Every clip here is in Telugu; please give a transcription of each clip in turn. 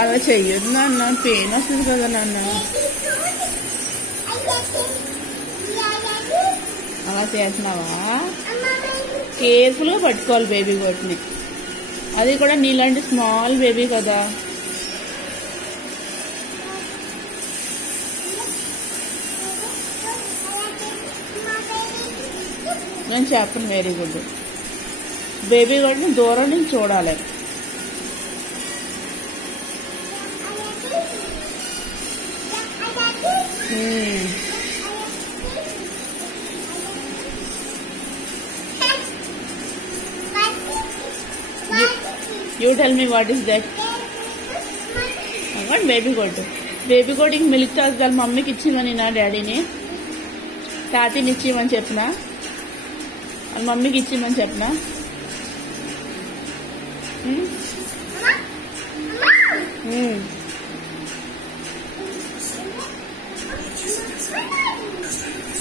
అలా చెయ్యొద్దు నాన్న, పెయిన్ వస్తుంది కదా నాన్న. అలా చేస్తున్నావా? కేర్ఫుల్గా పట్టుకోవాలి బేబీ గోట్ని. అది కూడా నీలాంటి స్మాల్ బేబీ కదా. నేను చెప్పను. Very good. బేబీ గోట్ని దూరం నుంచి చూడాలి. You tell me what is that? What baby goat? Baby goat ఇంక మిల్క్ తాగుతారు. మమ్మీకి ఇచ్చిమని నా డాడీని, తాతని ఇచ్చిమని చెప్పినా, వాళ్ళ మమ్మీకి ఇచ్చిమని చెప్పినా.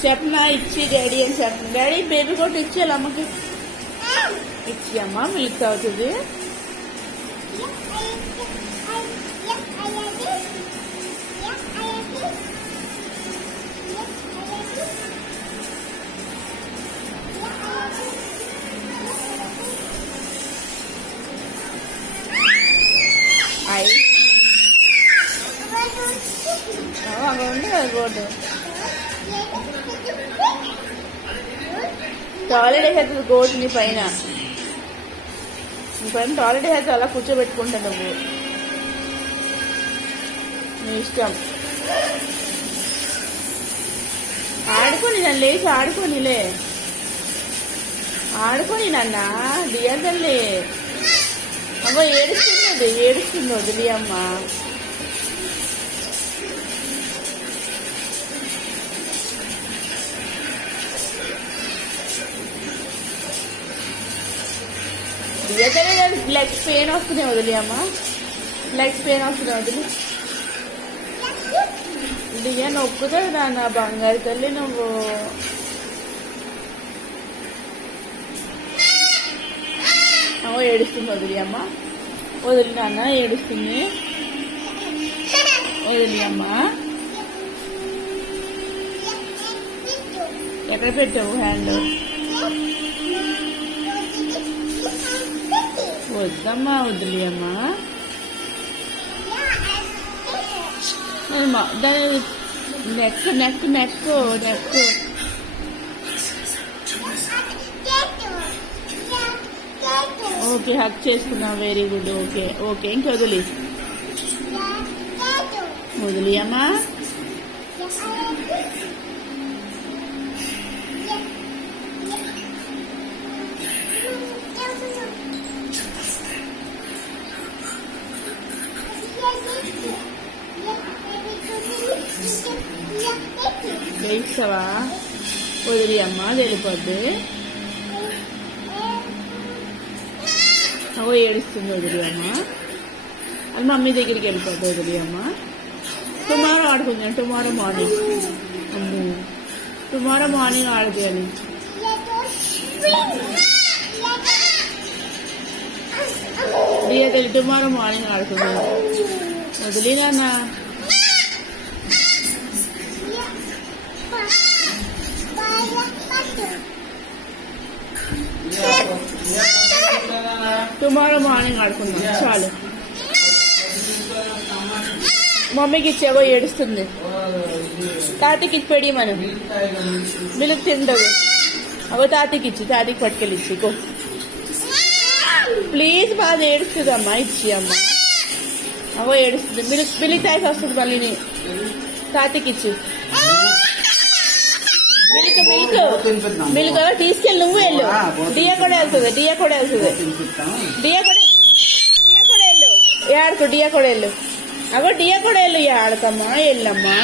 చెప్పనా ఇచ్చి డాడీ అని చెప్పిన. డాడీ బేబీ గోట్ ఇచ్చేయాలి అమ్మకి. ఇచ్చి అమ్మ మిల్క్ తాగుతుంది. అక్కడ ఉంది కదా గోటు. టాయిలెట్ వేసేది గోటుని పైన. పైన టాయిలెట్ వేసేది అలా కూర్చోబెట్టుకుంటా నువ్వు. నీ ఇష్టం. ఆడుకొని నన్ను లేచి ఆడుకోనిలే. ఆడుకొని నాన్న దియా తల్లి. అమ్మ ఏడుస్తుంది వదిలి అమ్మ. లెగ్స్ పెయిన్ వస్తున్నాయి వదిలి అమ్మ. లెగ్స్ పెయిన్ వస్తున్నాయి వదిలి. దియా నొక్కుతుంది నాన్న బంగారు తల్లి నువ్వు. ఏడుస్తుంది వదిలి అమ్మ. వదిలి నాన్న ఏడుస్తుంది. వదిలి అమ్మ. ఎక్కడ పెట్టావు హ్యాండ్? వద్దమ్మా వదిలి అమ్మా. దాని neck neck neck neck. Okay hug చేసుకున్నావు. Very good. ఓకే ఓకే ఇంక వదిలి వదిలి అమ్మా. వేయిస్తావా? వదిలి అమ్మ వెళ్ళిపోద్ది. ఏడుస్తుంది వదిలి అమ్మ. అది మమ్మీ దగ్గరికి వెళ్ళిపోద్ది వదిలి అమ్మ. టుమారో ఆడుకుందాం. Tomorrow morning. టుమారో మార్నింగ్ ఆడుకోవాలి. డియా తల్లి టుమారో మార్నింగ్ ఆడుకుందాం వదిలి నాన్న. టుమారో మార్నింగ్ ఆడుకుందాం చాలు. మమ్మీకి ఇచ్చావో ఏడుస్తుంది. తాతకి ఇచ్చి పెడి మనం మిల్క్ తిండవు. అవో తాతకి ఇచ్చి తాతకి పట్టుకెళ్ళి ఇచ్చి ప్లీజ్. బాగా ఏడుస్తుంది అమ్మా. ఇచ్చి అమ్మ. అవో ఏడుస్తుంది. మిల్క్ తాగి వస్తుంది మళ్ళీ. తాతకి ఇచ్చి మిల్క్ మిల్క్ మిల్క్ తీసుకెళ్ళి నువ్వు వెళ్ళు. డియా కూడా వెళ్తుంది. డియా కూడా వెళ్తుంది. డియా కూడా వెళ్ళు. ఆడుకో. డియా కూడా వెళ్ళు. అవో డియా కూడా వెళ్ళు. ఆడకమ్మా వెళ్ళమ్మా.